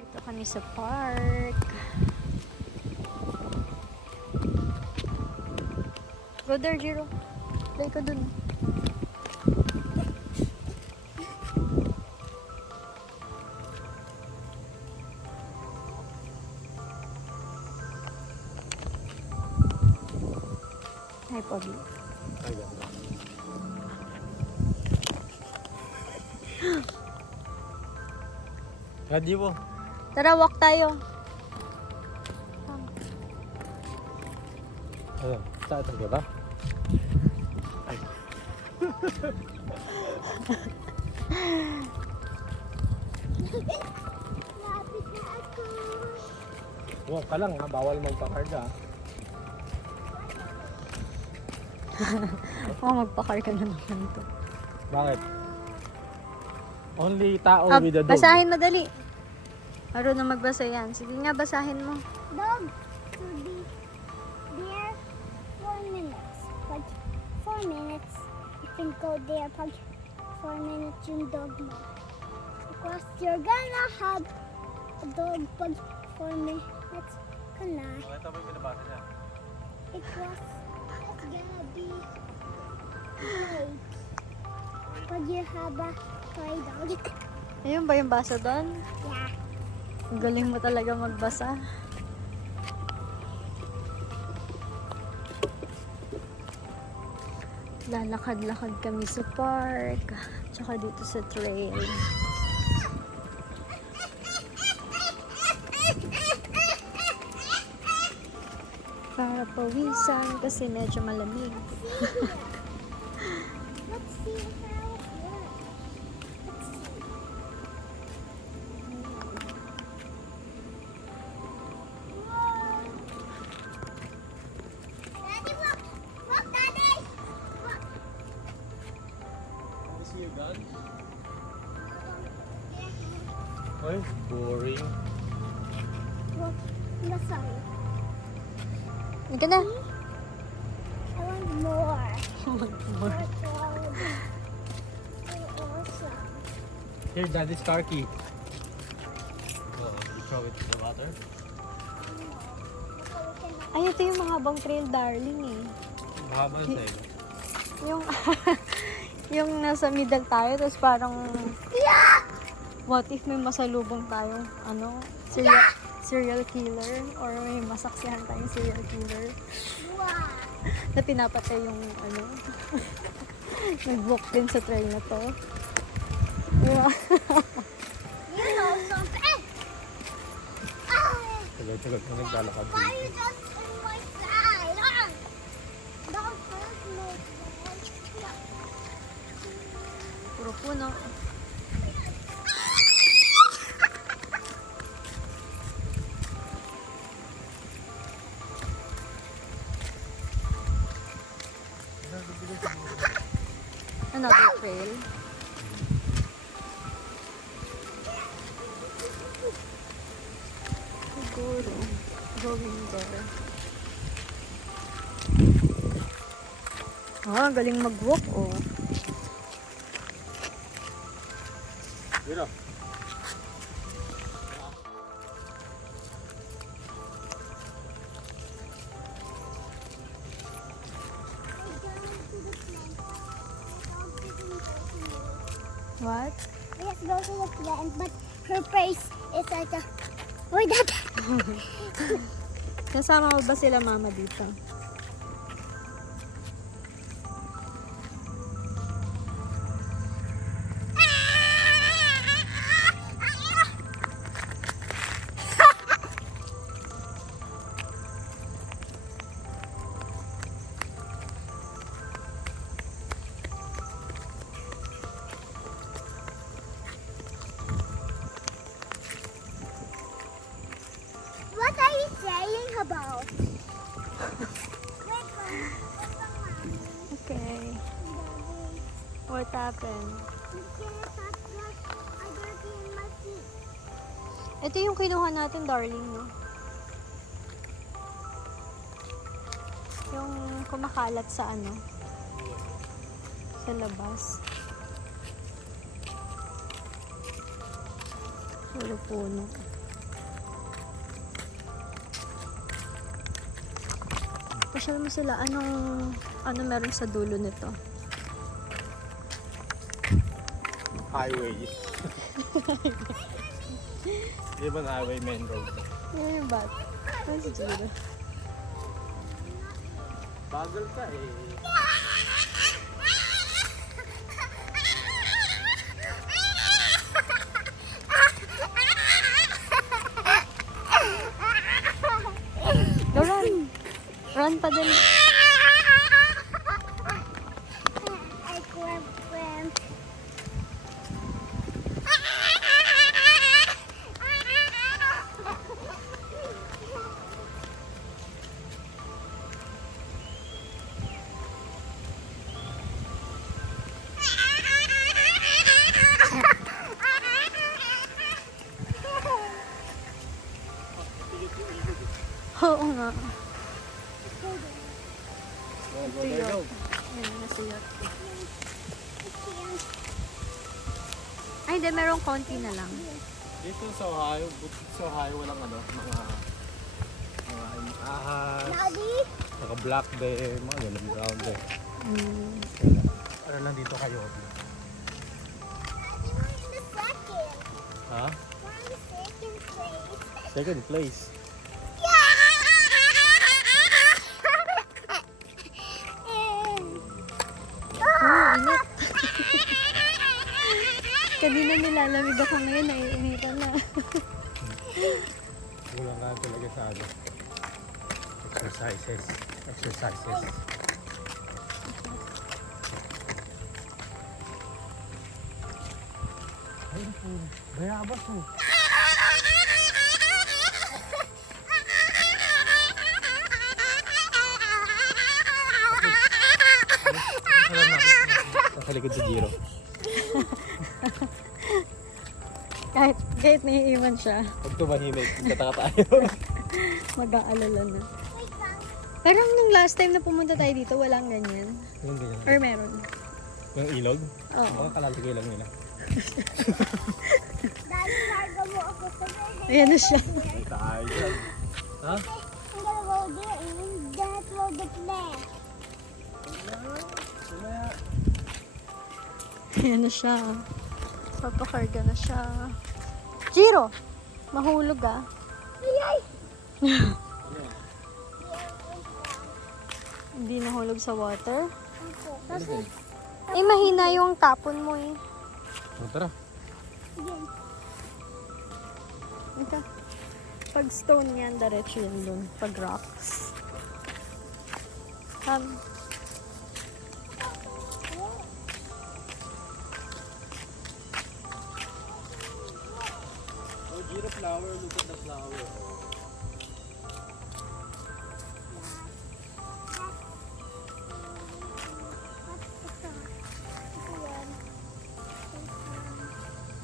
Dito kami sa park. Go there, Jiro. Play ka dun. Hi, Pogi. Ay, ganda. Ready mo? Tara, walk tayo. Ayun, saan ka ba? Ay. Lapit na ako. Huwag ka lang ha, bawal magpa-card ha. Magpa-car ka na naman to. Bakit? Only tao with a dog. Basahin madali. Marunong magbasa yan. Sige nga, basahin mo. Dog to be there 4 minutes. Pag 4 minutes, you can go there. Pag 4 minutes yung dog mo. Because you're gonna have a dog pag 4 minutes ka na. Ito ba yung pinabasa niya? It was gonna be late. Pag you have a toy dog. Ayun ba yung basa doon? Yeah. Ang galing mo talaga magbasa. Lalakad-lakad kami sa park. Tsaka dito sa trail. Para pawisan kasi medyo malamig. Let's see how it works. Let's see. Whoa. Daddy, look! Look, Daddy! Look! Is he done? Ay, boring. Look, masaya. Ika na. I want more. More. Awesome. Here, Daddy's car key. You throw it to the water? Ay, ito yung mahabang trail, darling eh. Mahaba sa iyo. Yung, yung nasa middle tayo, tapos parang, what if may masalubong tayong, serial killer, or may masaksihan tayong serial killer, Wow. na pinapatay yung, nag-walk din sa trail na to. Yeah. You know something? Ah! Tagal-tagal ka naglalakad Why are dito. you just in my side? Ah! Don't hurt me. Puro puno. Another trail. Siguro, going there. Ang galing mag-walk, oh. Dito. What? Let's go to the plant, but her face is like a... Uy, that... Kasama mo ba sila mama dito? What are you saying about? Wait, Mommy. Okay. Daddy, What happened? you can't touch that. I got it in my feet. Ito yung kinuha natin, darling, no? Yung kumakalat sa sa labas. Puro puno. Pasyal mo sila. Ano meron sa dulo nito? Highway. Di ba na highway, main road? Yan yung bat. Ano si Jiro? Bagal ka eh. Go run! Run pa din. I cramp. Oo nga. Go, there, go. Ayun, nasa yacht. Ay, hindi. Merong konti na lang. Dito sa Ohio, sa Ohio walang ano, mga ahas, Daddy, mga black bear, mga ganun brown bear. Mm. Ano lang dito kayo? we're in the second. Ha? We're in the second place. Second place. Oh, init. Kanina nilalamig ako ngayon, naiinitan na. Wala nga talaga sa ano. Exercises. Ay, naku. Bayabas mo. Nasa likod si Jiro. Kahit naiiwan siya, Pag tumahimik, tataka tayo. mag-aalala na. Pero nung last time na pumunta tayo dito, walang ganyan. Yung ganyan. Or meron. Yung ilog? Oo. Baka kalalagay lang nila. Daddy, cargo mo ako sa bed. Ayan na siya. Ay, tayo dyan. Ha? I'm gonna go there and that's where the plant. Ayan na siya. Papakarga na siya. Jiro! Mahulog ah. Hindi nahulog sa water. Kasi, Eh, mahina yung tapon mo eh. O, tara. yun. Ika. Pag stone yan, diretso yan dun. Pag rocks. Oh, Jiro flower. Look at the flower.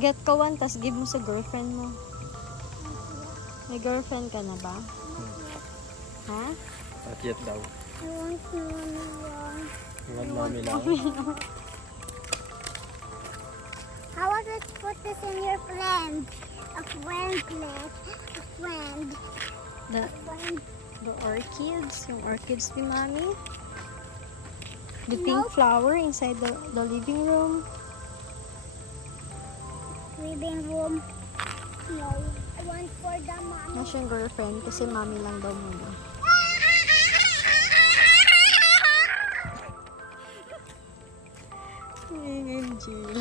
Get ka one, tas give mo sa girlfriend mo. May girlfriend ka na ba? Ha? Not yet daw. I want mommy one. Iwan mami lang. How about we put this in your friend? A friend plate. A friend. The, A friend. the orchids. Yung orchids ni Mami. The pink flower inside the living room. Living room. No. I want for the mommy. Nasa yung girlfriend kasi Mami lang daw muna. Ngayon, Jill.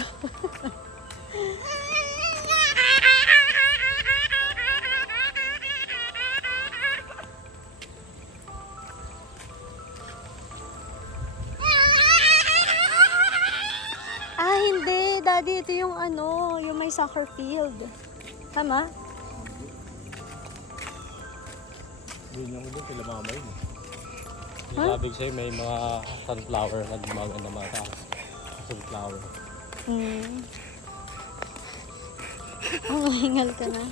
Ah, hindi. Daddy, ito yung yung may soccer field. Tama? Yun yung doon, sila mama yun. Huh? Sabi ko sa'yo, may mga sunflower na dumagan na mga sunflower. Hmm. Oh, mahingal ka na.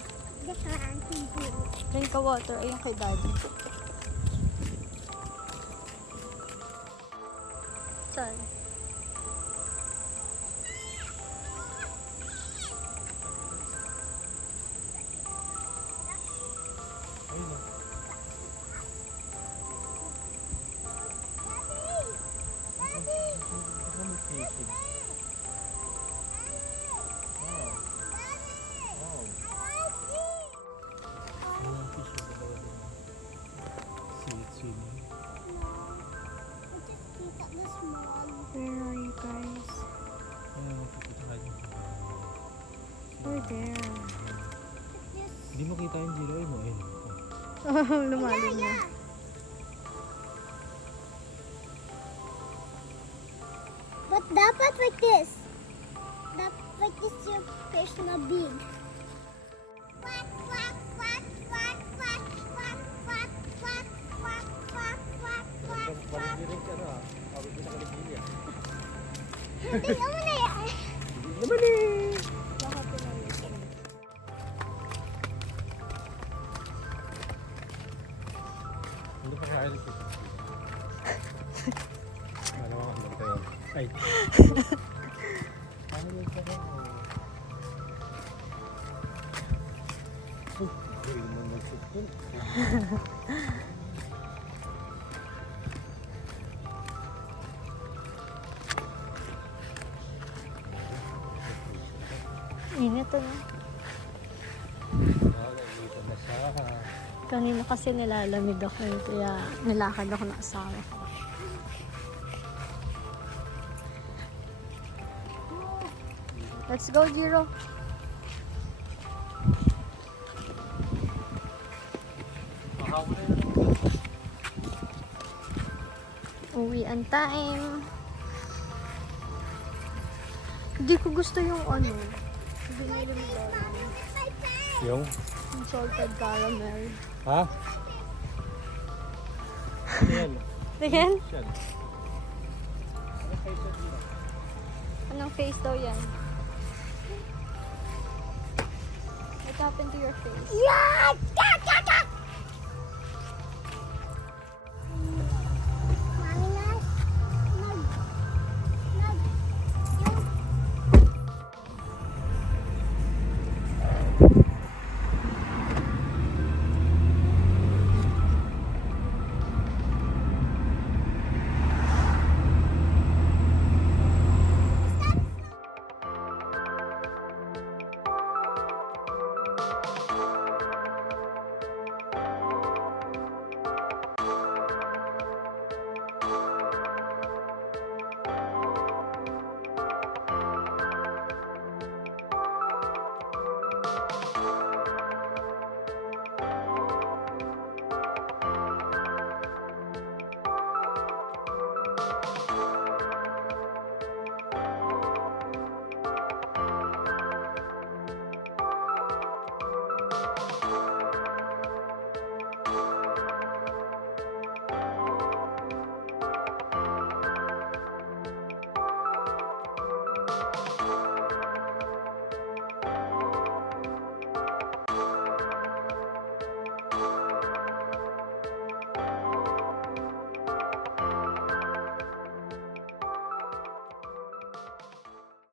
The planting blue. Drink ka water. Ayun kay Daddy. Saan? Ayun na. over there. Hindi mo kita yung zero mo. Ayun. Oh, lumalim na. Yeah. But dapat like this. Dapat like this yung fish na big. Quack, quack, quack, quack, quack, quack, quack, quack, quack, quack, quack, quack, quack. Rin ka na. Kawit mo sa kaligilya. Hindi mo na yan. Naman eh! Lahat pinalisin. Hindi pa kaya rin kita. Malamang ang ganda yun. Ay! Ano yun sa rin? Galing mo nagsusun. Init ano. Dito na siya. Kanina kasi nilalamig ako eh, kaya nilakad ako ng asawa ko. Let's go, Jiro. Uwian time. Hindi ko gusto yung ano. Binili mo ba? Yung? Yung salted caramel. Ha? Yan. Tingin? Yan. Ano kayo siya dito? Anong face daw yan? What happened to your face? Yeah! Ka, ka, ka! Mami, yung